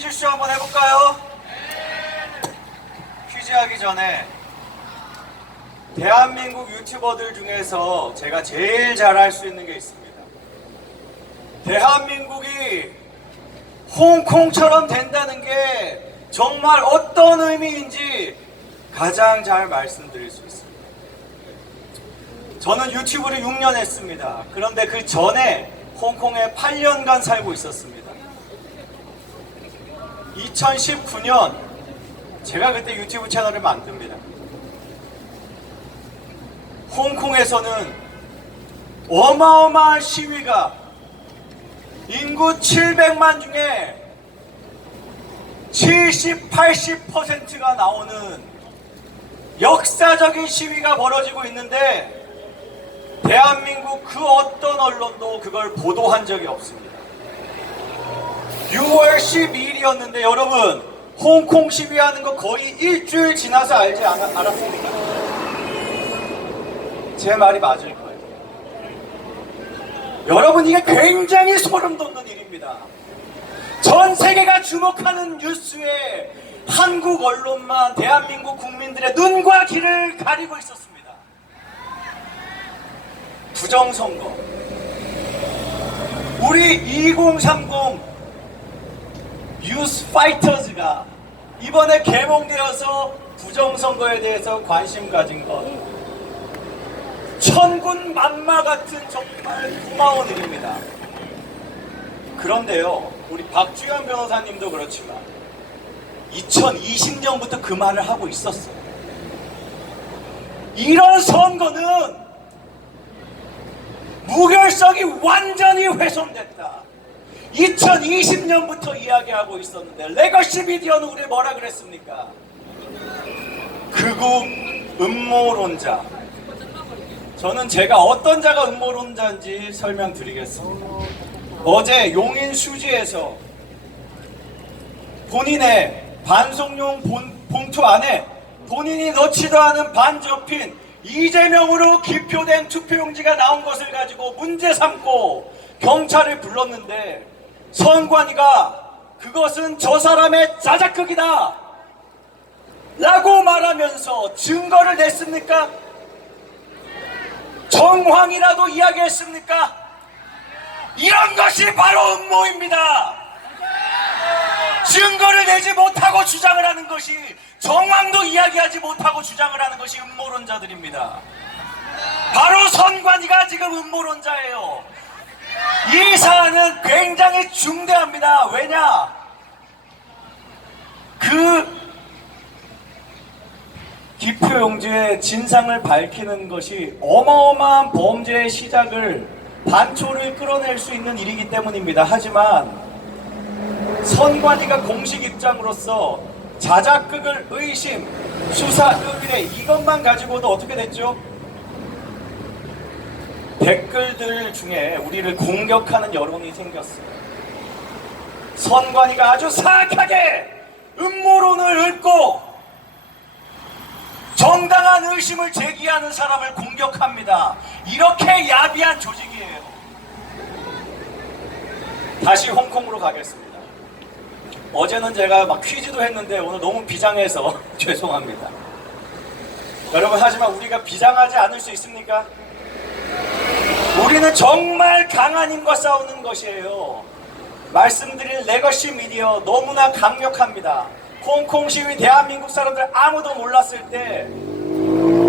퀴즈쇼 한번 해볼까요? 퀴즈 하기 전에 대한민국 유튜버들 중에서 제가 제일 잘할 수 있는 게 있습니다. 대한민국이 홍콩처럼 된다는 게 정말 어떤 의미인지 가장 잘 말씀드릴 수 있습니다. 저는 유튜브를 6년 했습니다. 그런데 그 전에 홍콩에 8년간 살고 있었습니다. 2019년 제가 그때 유튜브 채널을 만듭니다. 홍콩에서는 어마어마한 시위가 인구 700만 중에 70, 80%가 나오는 역사적인 시위가 벌어지고 있는데 대한민국 그 어떤 언론도 그걸 보도한 적이 없습니다. 6월 12일이었는데 여러분 홍콩 시위하는 거 거의 일주일 지나서 알았습니까? 제 말이 맞을 거예요. 여러분 이게 굉장히 소름 돋는 일입니다. 전 세계가 주목하는 뉴스에 한국 언론만 대한민국 국민들의 눈과 귀를 가리고 있었습니다. 부정선거. 우리 2030 뉴스 파이터즈가 이번에 개몽되어서 부정선거에 대해서 관심 가진 것 천군만마 같은 정말 고마운 일입니다. 그런데요, 우리 박주현 변호사님도 그렇지만 2020년부터 그 말을 하고 있었어요. 이런 선거는 무결성이 완전히 훼손됐다. 2020년부터 이야기하고 있었는데 레거시 미디어는 우리 뭐라 그랬습니까? 극우 음모론자. 저는 제가 어떤 자가 음모론자인지 설명드리겠습니다. 어제 용인 수지에서 본인의 반송용 봉투 안에 본인이 넣지도 않은 반접힌 이재명으로 기표된 투표용지가 나온 것을 가지고 문제 삼고 경찰을 불렀는데 선관위가 그것은 저 사람의 자작극이다 라고 말하면서 증거를 냈습니까? 정황이라도 이야기했습니까? 이런 것이 바로 음모입니다. 증거를 내지 못하고 주장을 하는 것이, 정황도 이야기하지 못하고 주장을 하는 것이 음모론자들입니다. 바로 선관위가 지금 음모론자예요. 이 사안은 굉장히 중대합니다. 왜냐? 그 기표용지의 진상을 밝히는 것이 어마어마한 범죄의 시작을, 반초를 끌어낼 수 있는 일이기 때문입니다. 하지만 선관위가 공식 입장으로서 자작극을 의심, 수사 의뢰 이것만 가지고도 어떻게 됐죠? 댓글들 중에 우리를 공격하는 여론이 생겼어요. 선관위가 아주 사악하게 음모론을 읊고 정당한 의심을 제기하는 사람을 공격합니다. 이렇게 야비한 조직이에요. 다시 홍콩으로 가겠습니다. 어제는 제가 막 퀴즈도 했는데 오늘 너무 비장해서 죄송합니다. 여러분, 하지만 우리가 비장하지 않을 수 있습니까? 우리는 정말 강한 힘과 싸우는 것이에요. 말씀드릴 레거시 미디어 너무나 강력합니다. 홍콩 시위 대한민국 사람들 아무도 몰랐을 때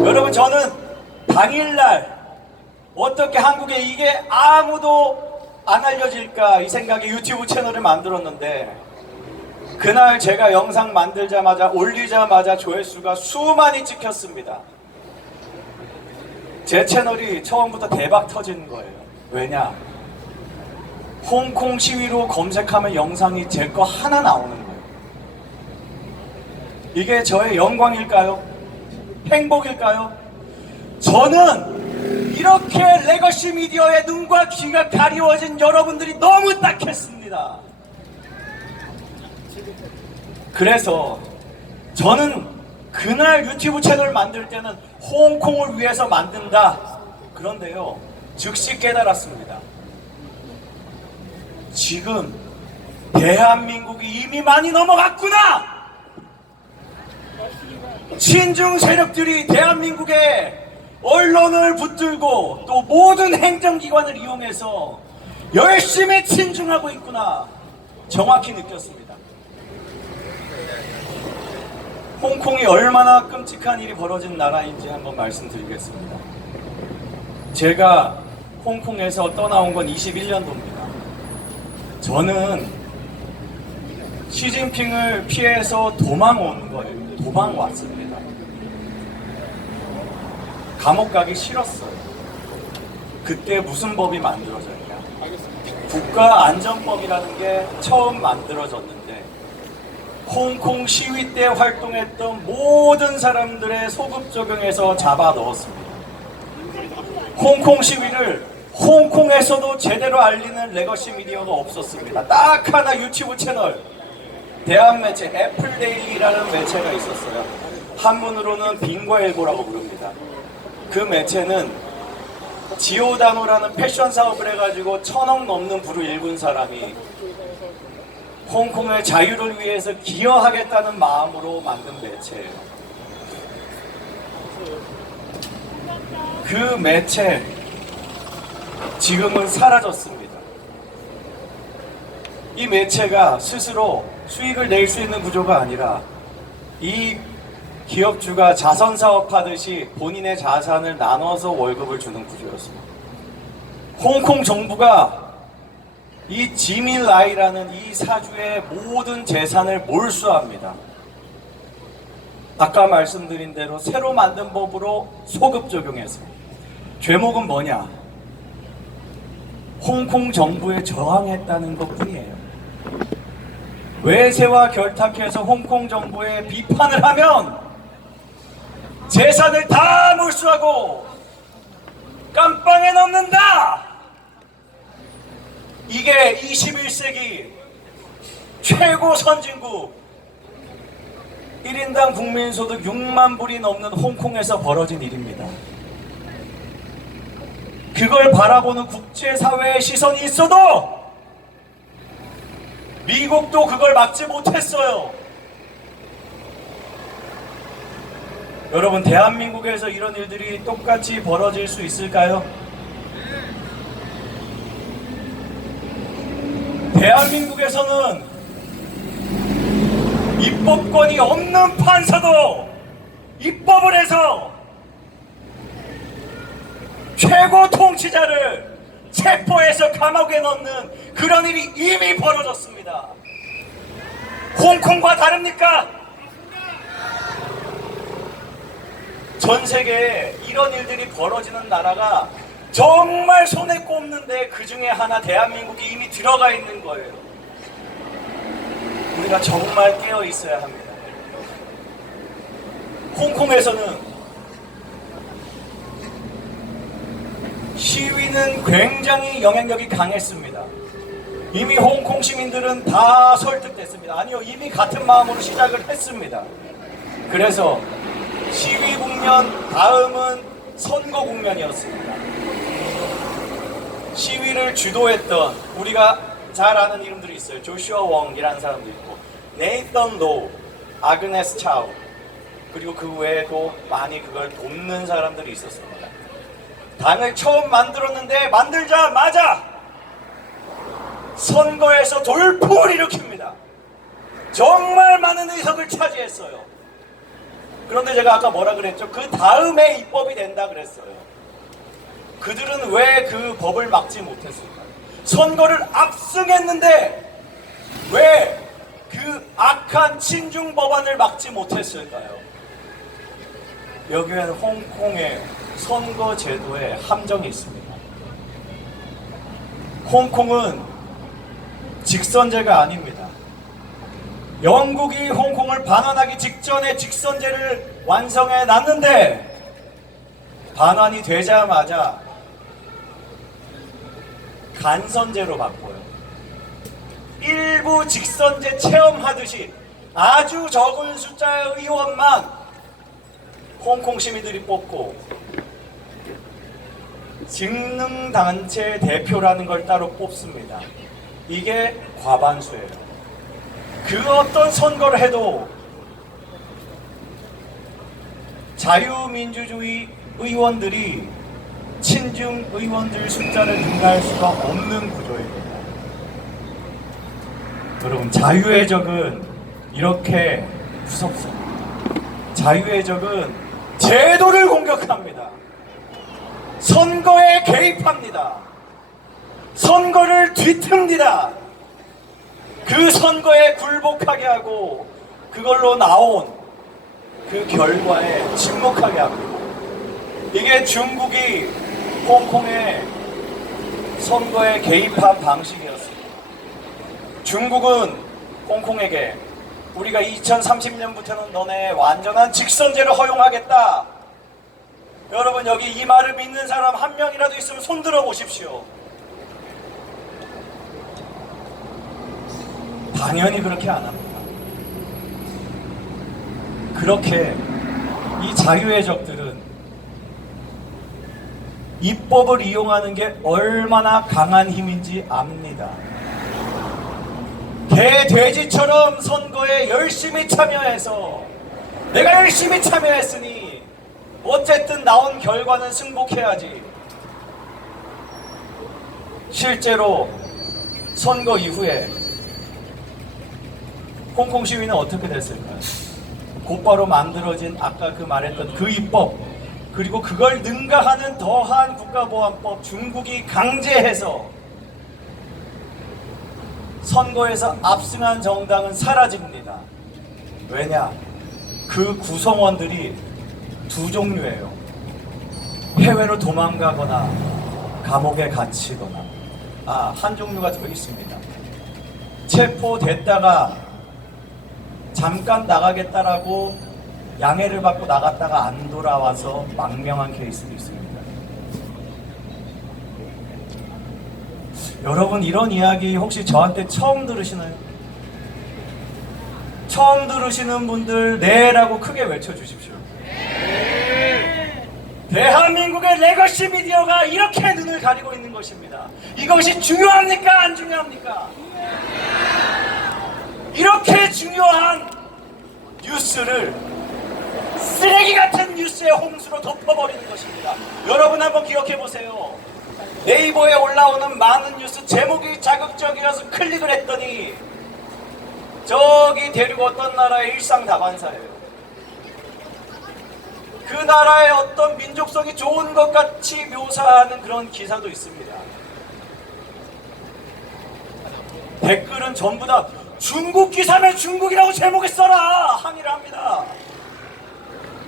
여러분, 저는 당일날 어떻게 한국에 이게 아무도 안 알려질까 이 생각에 유튜브 채널을 만들었는데 그날 제가 영상 만들자마자 올리자마자 조회수가 수만이 찍혔습니다. 제 채널이 처음부터 대박 터지는 거예요. 왜냐? 홍콩 시위로 검색하면 영상이 제 거 하나 나오는 거예요. 이게 저의 영광일까요? 행복일까요? 저는 이렇게 레거시 미디어의 눈과 귀가 가리워진 여러분들이 너무 딱했습니다. 그래서 저는 그날 유튜브 채널 만들 때는 홍콩을 위해서 만든다. 그런데요, 즉시 깨달았습니다. 지금 대한민국이 이미 많이 넘어갔구나! 친중 세력들이 대한민국의 언론을 붙들고 또 모든 행정기관을 이용해서 열심히 친중하고 있구나 정확히 느꼈습니다. 홍콩이 얼마나 끔찍한 일이 벌어진 나라인지 한번 말씀드리겠습니다. 제가 홍콩에서 떠나온 건 21년도입니다. 저는 시진핑을 피해서 도망 온 거예요. 도망 왔습니다. 감옥 가기 싫었어요. 그때 무슨 법이 만들어졌냐? 국가안전법이라는 게 처음 만들어졌는데 홍콩 시위 때 활동했던 모든 사람들의 소급 적용해서 잡아 넣었습니다. 홍콩 시위를 홍콩에서도 제대로 알리는 레거시 미디어가 없었습니다. 딱 하나 유튜브 채널, 대한 매체 애플데일리라는 매체가 있었어요. 한문으로는 빙과일보라고 부릅니다. 그 매체는 지오다노라는 패션 사업을 해가지고 1000억 넘는 부를 일군 사람이 홍콩의 자유를 위해서 기여하겠다는 마음으로 만든 매체예요. 그 매체 지금은 사라졌습니다. 이 매체가 스스로 수익을 낼 수 있는 구조가 아니라 이 기업주가 자선 사업하듯이 본인의 자산을 나눠서 월급을 주는 구조였습니다. 홍콩 정부가 이 지민 라이라는 이 사주의 모든 재산을 몰수합니다. 아까 말씀드린 대로 새로 만든 법으로 소급 적용해서 죄목은 뭐냐? 홍콩 정부에 저항했다는 것뿐이에요. 외세와 결탁해서 홍콩 정부에 비판을 하면 재산을 다 몰수하고 깜빵에 넣는다! 이게 21세기 최고 선진국 1인당 국민소득 6만 불이 넘는 홍콩에서 벌어진 일입니다. 그걸 바라보는 국제사회의 시선이 있어도 미국도 그걸 막지 못했어요. 여러분, 대한민국에서 이런 일들이 똑같이 벌어질 수 있을까요? 대한민국에서는 입법권이 없는 판사도 입법을 해서 최고 통치자를 체포해서 감옥에 넣는 그런 일이 이미 벌어졌습니다. 홍콩과 다릅니까? 전 세계에 이런 일들이 벌어지는 나라가 정말 손에 꼽는데 그 중에 하나 대한민국이 이미 들어가 있는 거예요. 우리가 정말 깨어 있어야 합니다. 홍콩에서는 시위는 굉장히 영향력이 강했습니다. 이미 홍콩 시민들은 다 설득됐습니다. 아니요, 이미 같은 마음으로 시작을 했습니다. 그래서 시위 국면 다음은 선거 국면이었습니다. 시위를 주도했던 우리가 잘 아는 이름들이 있어요. 조슈아 웡이라는 사람도 있고, 네이선 로우, 아그네스 차우, 그리고 그 외에도 많이 그걸 돕는 사람들이 있었습니다. 당을 처음 만들었는데 만들자마자 선거에서 돌풍을 일으킵니다. 정말 많은 의석을 차지했어요. 그런데 제가 아까 뭐라 그랬죠? 그 다음에 입법이 된다 그랬어요. 그들은 왜 그 법을 막지 못했을까요? 선거를 압승했는데 왜 그 악한 친중 법안을 막지 못했을까요? 여기에는 홍콩의 선거 제도에 함정이 있습니다. 홍콩은 직선제가 아닙니다. 영국이 홍콩을 반환하기 직전에 직선제를 완성해 놨는데 반환이 되자마자 간선제로 바꿔요. 일부 직선제 체험하듯이 아주 적은 숫자의 의원만 홍콩 시민들이 뽑고 직능단체 대표라는 걸 따로 뽑습니다. 이게 과반수예요. 그 어떤 선거를 해도 자유민주주의 의원들이 친중 의원들 숫자를 능가할 수가 없는 구조입니다. 여러분, 자유의 적은 이렇게 무섭습니다. 자유의 적은 제도를 공격합니다. 선거에 개입합니다. 선거를 뒤틉니다. 그 선거에 굴복하게 하고 그걸로 나온 그 결과에 침묵하게 합니다. 이게 중국이 홍콩의 선거에 개입한 방식이었습니다. 중국은 홍콩에게 우리가 2030년부터는 너네 완전한 직선제를 허용하겠다. 여러분, 여기 이 말을 믿는 사람 한 명이라도 있으면 손 들어 보십시오. 당연히 그렇게 안 합니다. 그렇게 이 자유의 적들은 입법을 이용하는 게 얼마나 강한 힘인지 압니다. 개, 돼지처럼 선거에 열심히 참여해서 내가 열심히 참여했으니 어쨌든 나온 결과는 승복해야지. 실제로 선거 이후에 홍콩 시위는 어떻게 됐을까요? 곧바로 만들어진 아까 그 말했던 그 입법, 그리고 그걸 능가하는 더한 국가보안법, 중국이 강제해서 선거에서 압승한 정당은 사라집니다. 왜냐? 그 구성원들이 두 종류예요. 해외로 도망가거나 감옥에 갇히거나, 한 종류가 더 있습니다. 체포됐다가 잠깐 나가겠다라고 양해를 받고 나갔다가 안 돌아와서 망명한 케이스도 있습니다. 여러분, 이런 이야기 혹시 저한테 처음 들으시나요? 처음 들으시는 분들 네라고 크게 외쳐주십시오. 대한민국의 레거시 미디어가 이렇게 눈을 가리고 있는 것입니다. 이것이 중요합니까? 안 중요합니까? 이렇게 중요한 뉴스를 쓰레기 같은 뉴스의 홍수로 덮어버리는 것입니다. 여러분, 한번 기억해 보세요. 네이버에 올라오는 많은 뉴스 제목이 자극적이어서 클릭을 했더니 저기 대륙 어떤 나라의 일상다반사예요. 그 나라의 어떤 민족성이 좋은 것 같이 묘사하는 그런 기사도 있습니다. 댓글은 전부 다 중국 기사면 중국이라고 제목에 써라! 항의를 합니다.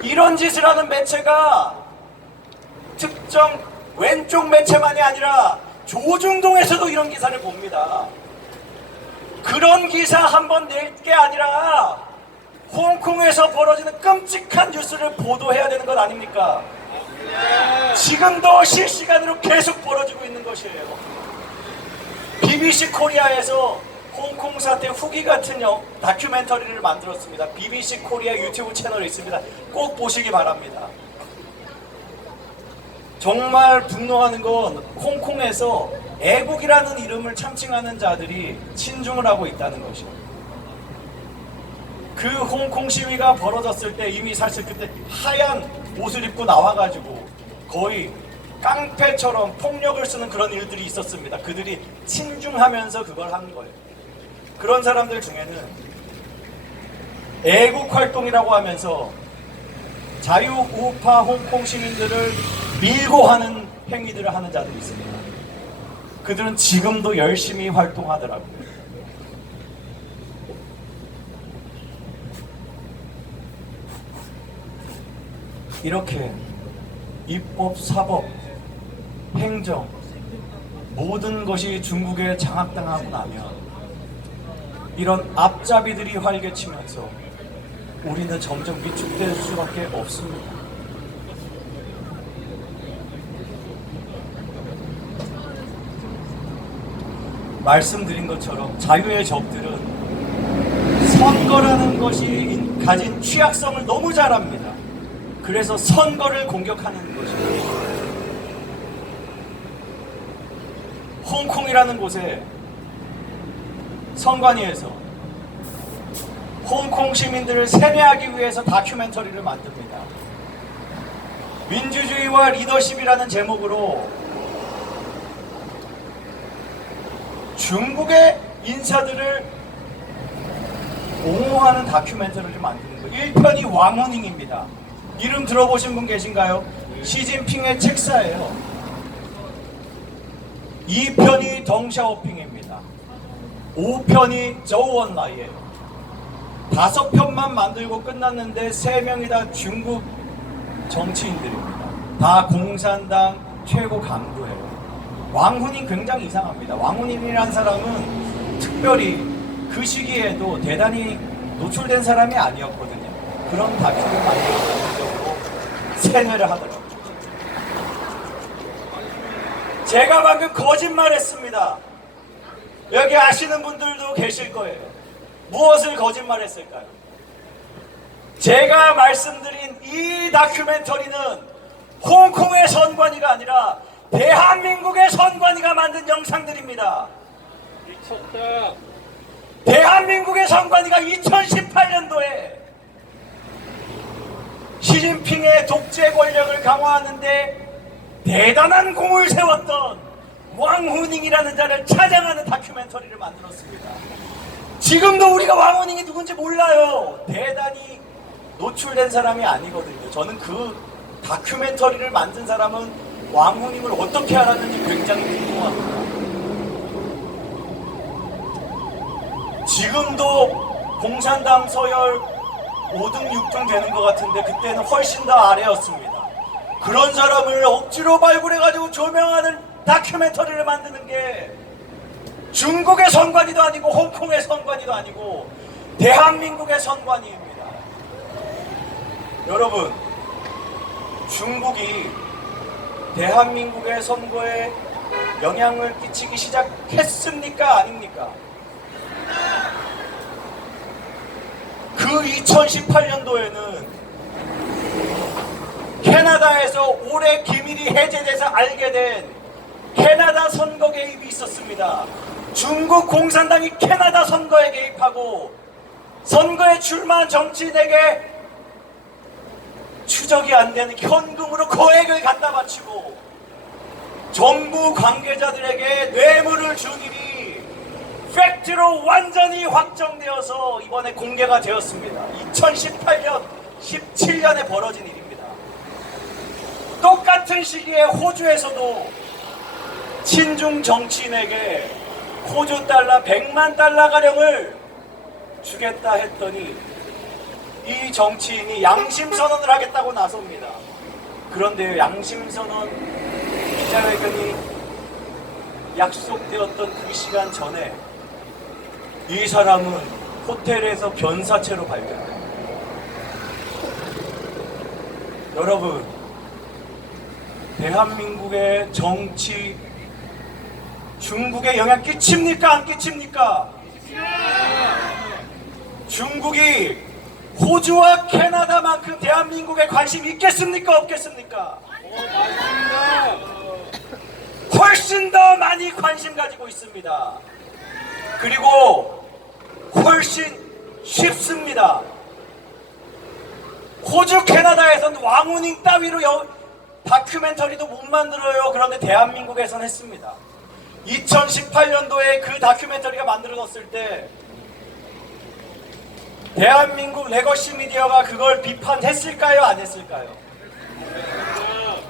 이런 짓을 하는 매체가 특정 왼쪽 매체만이 아니라 조중동에서도 이런 기사를 봅니다. 그런 기사 한 번 낼 게 아니라 홍콩에서 벌어지는 끔찍한 뉴스를 보도해야 되는 것 아닙니까? 지금도 실시간으로 계속 벌어지고 있는 것이에요. BBC 코리아에서 홍콩 사태 후기 같은 다큐멘터리를 만들었습니다. BBC 코리아 유튜브 채널에 있습니다. 꼭 보시기 바랍니다. 정말 분노하는 건 홍콩에서 애국이라는 이름을 참칭하는 자들이 친중을 하고 있다는 것이죠. 그 홍콩 시위가 벌어졌을 때 이미 사실 그때 하얀 옷을 입고 나와가지고 거의 깡패처럼 폭력을 쓰는 그런 일들이 있었습니다. 그들이 친중하면서 그걸 한 거예요. 그런 사람들 중에는 애국 활동이라고 하면서 자유우파 홍콩 시민들을 밀고 하는 행위들을 하는 자들이 있습니다. 그들은 지금도 열심히 활동하더라고요. 이렇게 입법, 사법, 행정 모든 것이 중국에 장악당하고 나면 이런 앞잡이들이 활개치면서 우리는 점점 위축될 수밖에 없습니다. 말씀드린 것처럼 자유의 적들은 선거라는 것이 가진 취약성을 너무 잘 압니다. 그래서 선거를 공격하는 것입니다. 홍콩이라는 곳에 선관위에서 홍콩 시민들을 세뇌하기 위해서 다큐멘터리를 만듭니다. 민주주의와 리더십이라는 제목으로 중국의 인사들을 옹호하는 다큐멘터리를 만드는 거예요. 1편이 왕후닝입니다. 이름 들어보신 분 계신가요? 시진핑의 책사예요. 2편이 덩샤오핑입니다. 5편이 저우원라이예요. 5편만 만들고 끝났는데 3명이 다 중국 정치인들입니다. 다 공산당 최고 간부예요. 왕후닝 굉장히 이상합니다. 왕후닝이라는 사람은 특별히 그 시기에도 대단히 노출된 사람이 아니었거든요. 그런 다큐를 만들고 전적으로 세뇌를 하더라고요. 제가 방금 거짓말했습니다. 여기 아시는 분들도 계실 거예요. 무엇을 거짓말했을까요? 제가 말씀드린 이 다큐멘터리는 홍콩의 선관위가 아니라 대한민국의 선관위가 만든 영상들입니다. 미쳤다. 대한민국의 선관위가 2018년도에 시진핑의 독재 권력을 강화하는데 대단한 공을 세웠던 왕후닝이라는 자를 찾아가는 다큐멘터리를 만들었습니다. 지금도 우리가 왕후닝이 누군지 몰라요. 대단히 노출된 사람이 아니거든요. 저는 그 다큐멘터리를 만든 사람은 왕후닝을 어떻게 알았는지 굉장히 궁금합니다. 지금도 공산당 서열 5등, 6등 되는 것 같은데 그때는 훨씬 더 아래였습니다. 그런 사람을 억지로 발굴해가지고 조명하는 다큐멘터리를 만드는 게 중국의 선관위도 아니고 홍콩의 선관위도 아니고 대한민국의 선관위입니다. 여러분, 중국이 대한민국의 선거에 영향을 끼치기 시작했습니까? 아닙니까? 그 2018년도에는 캐나다에서 올해 기밀이 해제돼서 알게 된 캐나다 선거 개입이 있었습니다. 중국 공산당이 캐나다 선거에 개입하고 선거에 출마한 정치인에게 추적이 안 되는 현금으로 거액을 갖다 바치고 정부 관계자들에게 뇌물을 준 일이 팩트로 완전히 확정되어서 이번에 공개가 되었습니다. 2018년, 17년에 벌어진 일입니다. 똑같은 시기에 호주에서도 친중 정치인에게 호주 달러 100만 달러가량을 주겠다 했더니 이 정치인이 양심선언을 하겠다고 나섭니다. 그런데 양심선언 기자회견이 약속되었던 그 시간 전에 이 사람은 호텔에서 변사체로 발견됩니다. 여러분, 대한민국의 정치 중국에 영향 끼칩니까? 안 끼칩니까? 중국이 호주와 캐나다만큼 대한민국에 관심 있겠습니까? 없겠습니까? 훨씬 더 많이 관심 가지고 있습니다. 그리고 훨씬 쉽습니다. 호주, 캐나다에서는 왕후닝 따위로 다큐멘터리도 못 만들어요. 그런데 대한민국에선 했습니다. 2018년도에 그 다큐멘터리가 만들어졌을 때 대한민국 레거시 미디어가 그걸 비판했을까요? 안 했을까요?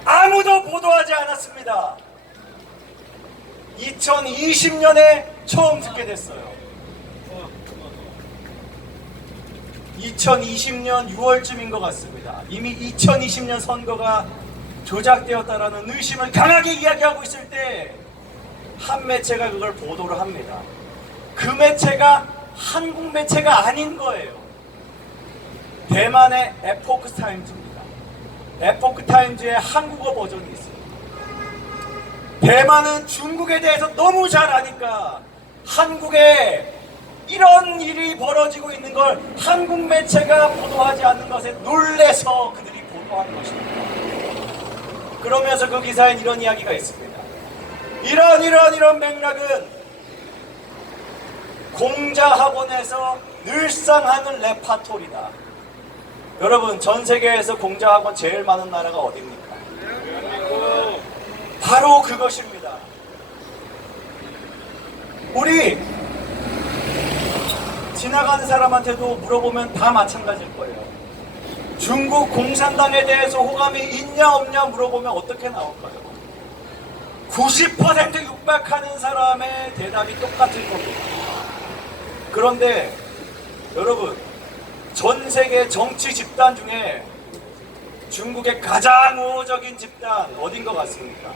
아무도 보도하지 않았습니다. 2020년에 처음 듣게 됐어요. 2020년 6월쯤인 것 같습니다. 이미 2020년 선거가 조작되었다라는 의심을 강하게 이야기하고 있을 때 한 매체가 그걸 보도를 합니다. 그 매체가 한국 매체가 아닌 거예요. 대만의 에포크 타임즈입니다. 에포크 타임즈의 한국어 버전이 있어요. 대만은 중국에 대해서 너무 잘 아니까 한국에 이런 일이 벌어지고 있는 걸 한국 매체가 보도하지 않는 것에 놀래서 그들이 보도한 것입니다. 그러면서 그 기사엔 이런 이야기가 있습니다. 이런 맥락은 공자학원에서 늘상 하는 레파토리다. 여러분, 전 세계에서 공자학원 제일 많은 나라가 어디입니까? 바로 그것입니다. 우리 지나가는 사람한테도 물어보면 다 마찬가지일 거예요. 중국 공산당에 대해서 호감이 있냐 없냐 물어보면 어떻게 나올까요? 90% 육박하는 사람의 대답이 똑같을 겁니다. 그런데 여러분, 전 세계 정치 집단 중에 중국의 가장 우호적인 집단 어딘 것 같습니까?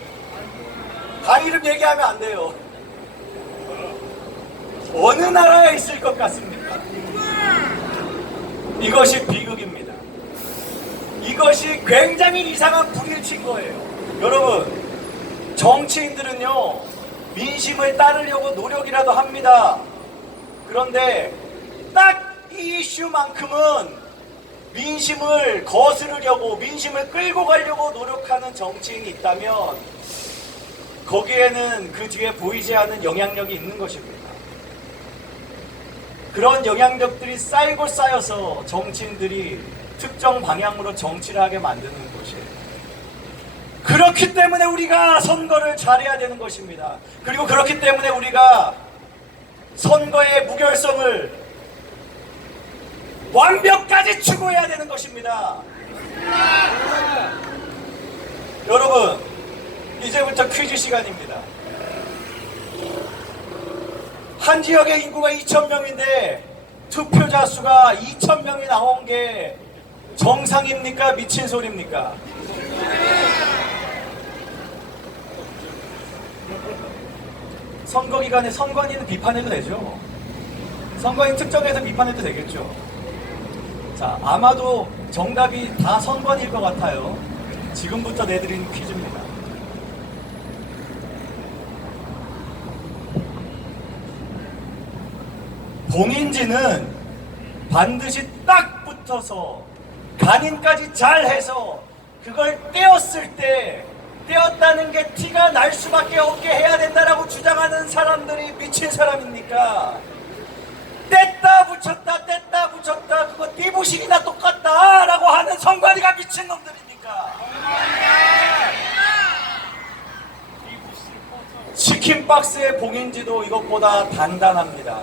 다 이름 얘기하면 안 돼요. 어느 나라에 있을 것 같습니까? 이것이 비극입니다. 이것이 굉장히 이상한 불일치인 거예요. 여러분, 정치인들은요, 민심을 따르려고 노력이라도 합니다. 그런데 딱 이 이슈만큼은 민심을 거스르려고, 민심을 끌고 가려고 노력하는 정치인이 있다면 거기에는 그 뒤에 보이지 않는 영향력이 있는 것입니다. 그런 영향력들이 쌓이고 쌓여서 정치인들이 특정 방향으로 정치를 하게 만드는 것이에요. 그렇기 때문에 우리가 선거를 잘해야 되는 것입니다. 그리고 그렇기 때문에 우리가 선거의 무결성을 완벽까지 추구해야 되는 것입니다. 여러분, 이제부터 퀴즈 시간입니다. 한 지역의 인구가 2,000명인데 투표자 수가 2,000명이 나온 게 정상입니까? 미친 소리입니까? 선거 기간에 선관위는 비판해도 되죠. 선거인 특정해서 비판해도 되겠죠. 자, 아마도 정답이 다 선관위일 것 같아요. 지금부터 내드리는 퀴즈입니다. 봉인지는 반드시 딱 붙어서 간인까지 잘 해서 그걸 떼었을 때 떼었다는 게 티가 날 수밖에 없게 해야 된다라고 주장하는 사람들이 미친 사람입니까? 뗐다 붙였다 그거 띠부실이나 똑같다 라고 하는 선관위가 미친놈들입니까? 치킨 박스의 봉인지도 이것보다 단단합니다.